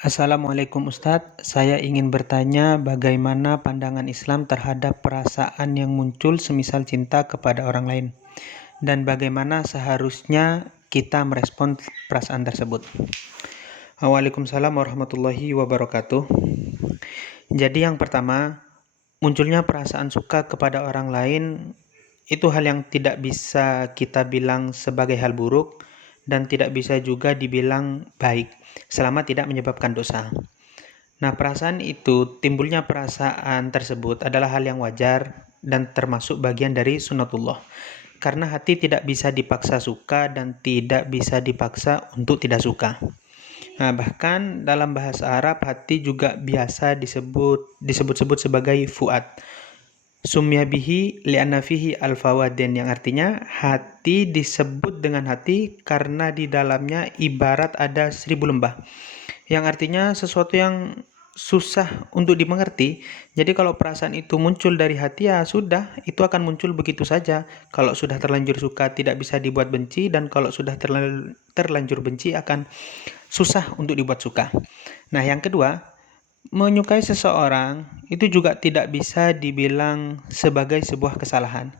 Assalamualaikum Ustadz, saya ingin bertanya bagaimana pandangan Islam terhadap perasaan yang muncul semisal cinta kepada orang lain, dan bagaimana seharusnya kita merespon perasaan tersebut. Waalaikumsalam warahmatullahi wabarakatuh. Jadi yang pertama, munculnya perasaan suka kepada orang lain itu hal yang tidak bisa kita bilang sebagai hal buruk dan tidak bisa juga dibilang baik selama tidak menyebabkan dosa. Nah, timbulnya perasaan tersebut adalah hal yang wajar dan termasuk bagian dari sunnatullah. Karena hati tidak bisa dipaksa suka dan tidak bisa dipaksa untuk tidak suka. Nah, bahkan dalam bahasa Arab hati juga biasa disebut-sebut sebagai fuad. Sumya bihi li'anna fihi al-fawadin, yang artinya hati disebut dengan hati karena di dalamnya ibarat ada 1000 lembah. Yang artinya sesuatu yang susah untuk dimengerti. Jadi kalau perasaan itu muncul dari hati, ya sudah, itu akan muncul begitu saja. Kalau sudah terlanjur suka tidak bisa dibuat benci, dan kalau sudah terlanjur benci akan susah untuk dibuat suka. Nah, yang kedua, menyukai seseorang itu juga tidak bisa dibilang sebagai sebuah kesalahan.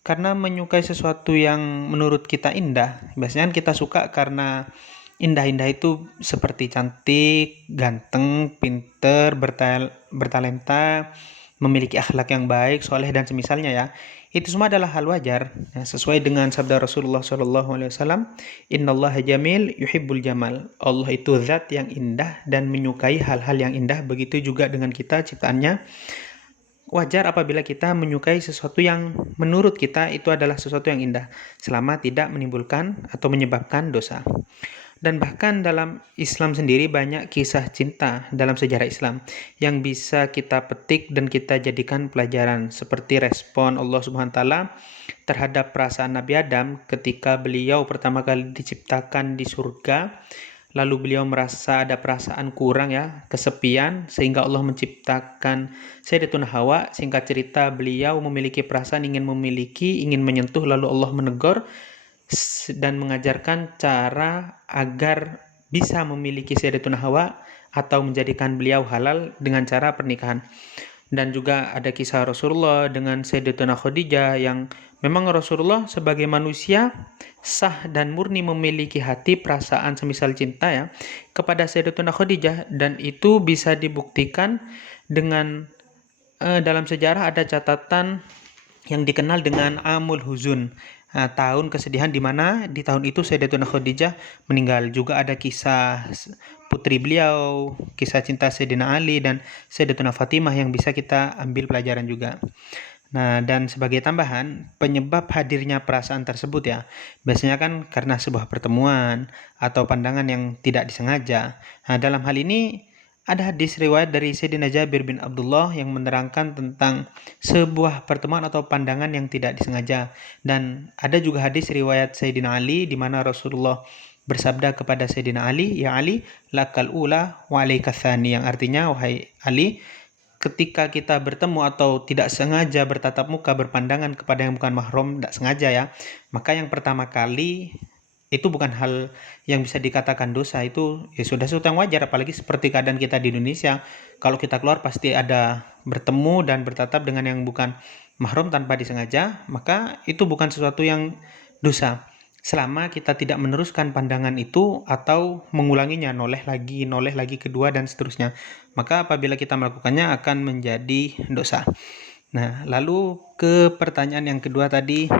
Karena menyukai sesuatu yang menurut kita indah, biasanya kita suka karena indah-indah itu seperti cantik, ganteng, pinter, bertalenta, memiliki akhlak yang baik, soleh, dan semisalnya ya. Itu semua adalah hal wajar, ya, sesuai dengan sabda Rasulullah SAW, Innallaha jamil yuhibbul jamal. Allah itu zat yang indah dan menyukai hal-hal yang indah. Begitu juga dengan kita, ciptaannya. Wajar apabila kita menyukai sesuatu yang menurut kita itu adalah sesuatu yang indah, selama tidak menimbulkan atau menyebabkan dosa. Dan bahkan dalam Islam sendiri banyak kisah cinta dalam sejarah Islam yang bisa kita petik dan kita jadikan pelajaran, seperti respon Allah Subhanahu wa taala terhadap perasaan Nabi Adam ketika beliau pertama kali diciptakan di surga. Lalu beliau merasa ada perasaan kurang, ya, kesepian, sehingga Allah menciptakan Sayyidatuna Hawa. Singkat cerita, beliau memiliki perasaan ingin memiliki, ingin menyentuh, lalu Allah menegur dan mengajarkan cara agar bisa memiliki Sayyidatuna Hawa atau menjadikan beliau halal dengan cara pernikahan. Dan juga ada kisah Rasulullah dengan Sayyidatuna Khadijah, yang memang Rasulullah sebagai manusia sah dan murni memiliki hati perasaan semisal cinta, ya, kepada Sayyidatuna Khadijah, dan itu bisa dibuktikan dengan dalam sejarah ada catatan yang dikenal dengan Amul Huzun, tahun kesedihan, di mana di tahun itu Sayyidatuna Khadijah meninggal. Juga ada kisah putri beliau, kisah cinta Sayyidina Ali dan Sayyidatuna Fatimah yang bisa kita ambil pelajaran juga. Nah, dan sebagai tambahan, penyebab hadirnya perasaan tersebut, ya, biasanya kan karena sebuah pertemuan atau pandangan yang tidak disengaja. Nah, dalam hal ini ada hadis riwayat dari Sayyidina Jabir bin Abdullah yang menerangkan tentang sebuah pertemuan atau pandangan yang tidak disengaja. Dan ada juga hadis riwayat Sayyidina Ali di mana Rasulullah bersabda kepada Sayyidina Ali, "Ya Ali, lakal ula wa alaikas tsani," yang artinya, wahai Ali, ketika kita bertemu atau tidak sengaja bertatap muka, berpandangan kepada yang bukan mahram, tidak sengaja, ya, maka yang pertama kali itu bukan hal yang bisa dikatakan dosa. Itu ya sudah sesuatu yang wajar, apalagi seperti keadaan kita di Indonesia. Kalau kita keluar pasti ada bertemu dan bertatap dengan yang bukan mahram tanpa disengaja, maka itu bukan sesuatu yang dosa, selama kita tidak meneruskan pandangan itu atau mengulanginya, noleh lagi kedua, dan seterusnya. Maka apabila kita melakukannya akan menjadi dosa. Nah, lalu ke pertanyaan yang kedua tadi,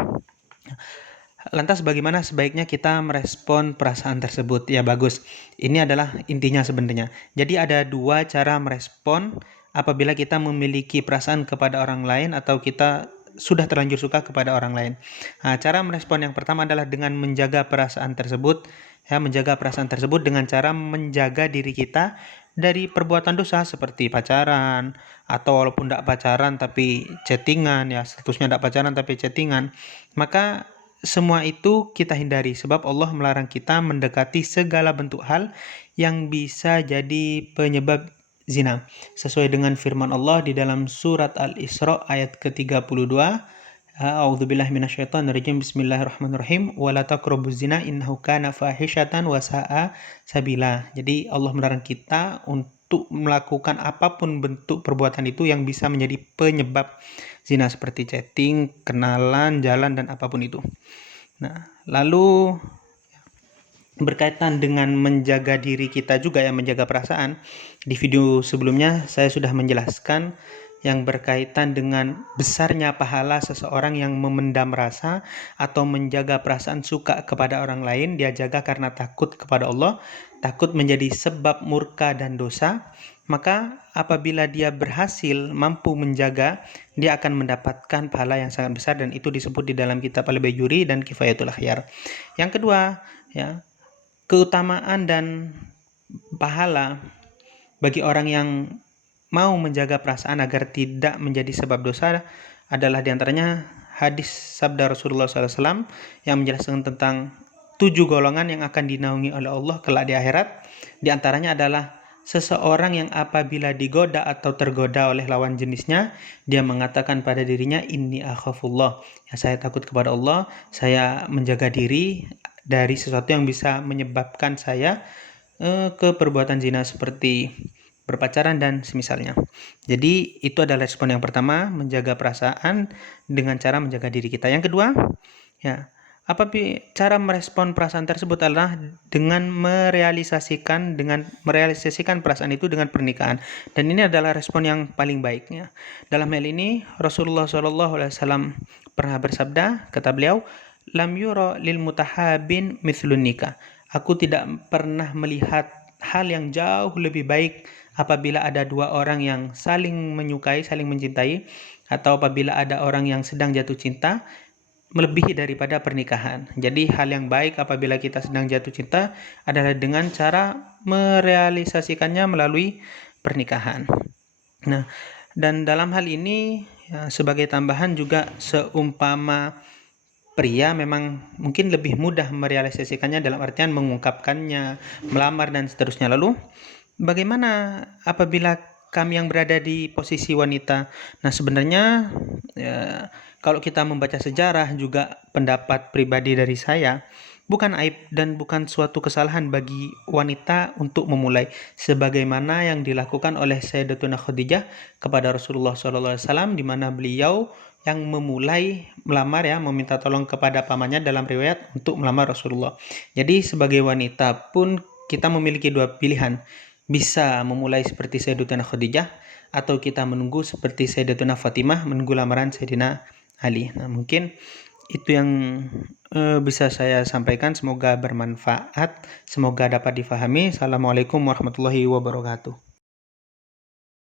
lantas bagaimana sebaiknya kita merespon perasaan tersebut? Ya, bagus. Ini adalah intinya sebenarnya. Jadi ada dua cara merespon apabila kita memiliki perasaan kepada orang lain atau kita sudah terlanjur suka kepada orang lain. Nah, cara merespon yang pertama adalah dengan menjaga perasaan tersebut. Ya, menjaga perasaan tersebut dengan cara menjaga diri kita dari perbuatan dosa seperti pacaran, atau walaupun tidak pacaran tapi chattingan, ya, statusnya tidak pacaran tapi chattingan. Maka semua itu kita hindari, sebab Allah melarang kita mendekati segala bentuk hal yang bisa jadi penyebab zina. Sesuai dengan firman Allah di dalam surat Al-Isra ayat ke-32, A'udzubillahi minasyaitonirrajim. Bismillahirrahmanirrahim. Wala taqrabuz zina innahu kana fahisyatan wa sa'a sabila. Jadi Allah melarang kita untuk melakukan apapun bentuk perbuatan itu yang bisa menjadi penyebab zina, seperti chatting, kenalan, jalan, dan apapun itu. Nah, lalu berkaitan dengan menjaga diri kita juga, ya, menjaga perasaan. Di video sebelumnya saya sudah menjelaskan yang berkaitan dengan besarnya pahala seseorang yang memendam rasa atau menjaga perasaan suka kepada orang lain. Dia jaga karena takut kepada Allah, takut menjadi sebab murka dan dosa. Maka apabila dia berhasil mampu menjaga, dia akan mendapatkan pahala yang sangat besar, dan itu disebut di dalam kitab Al-Bayyuri dan Kifayatul Akhyar. Yang kedua, ya, keutamaan dan pahala bagi orang yang mau menjaga perasaan agar tidak menjadi sebab dosa adalah diantaranya hadis sabda Rasulullah SAW yang menjelaskan tentang 7 golongan yang akan dinaungi oleh Allah kelak di akhirat. Di antaranya adalah seseorang yang apabila digoda atau tergoda oleh lawan jenisnya, dia mengatakan pada dirinya, inni akhafullah, ya, saya takut kepada Allah, saya menjaga diri dari sesuatu yang bisa menyebabkan saya ke perbuatan zina seperti berpacaran dan semisalnya. Jadi itu adalah respon yang pertama, menjaga perasaan dengan cara menjaga diri kita. Yang kedua, ya, cara merespon perasaan tersebut adalah dengan merealisasikan perasaan itu dengan pernikahan. Dan ini adalah respon yang paling baiknya. Dalam hal ini Rasulullah SAW pernah bersabda, kata beliau, lam yura lil mutahabin mithlun nikah. Aku tidak pernah melihat hal yang jauh lebih baik apabila ada dua orang yang saling menyukai, saling mencintai, atau apabila ada orang yang sedang jatuh cinta, melebihi daripada pernikahan. Jadi hal yang baik apabila kita sedang jatuh cinta adalah dengan cara merealisasikannya melalui pernikahan. Nah, dan dalam hal ini, ya, sebagai tambahan juga, seumpama pria memang mungkin lebih mudah merealisasikannya dalam artian mengungkapkannya, melamar, dan seterusnya. Lalu bagaimana apabila kami yang berada di posisi wanita? Nah, sebenarnya, ya, kalau kita membaca sejarah juga pendapat pribadi dari saya, bukan aib dan bukan suatu kesalahan bagi wanita untuk memulai, sebagaimana yang dilakukan oleh Sayyidatuna Khadijah kepada Rasulullah SAW, di mana beliau yang memulai melamar, ya, meminta tolong kepada pamannya dalam riwayat untuk melamar Rasulullah. Jadi sebagai wanita pun kita memiliki dua pilihan, bisa memulai seperti Sayyidatuna Khadijah, atau kita menunggu seperti Sayyidatuna Fatimah menunggu lamaran Sayyidina Ali. Nah, mungkin itu yang bisa saya sampaikan. Semoga bermanfaat, semoga dapat difahami. Assalamualaikum warahmatullahi wabarakatuh.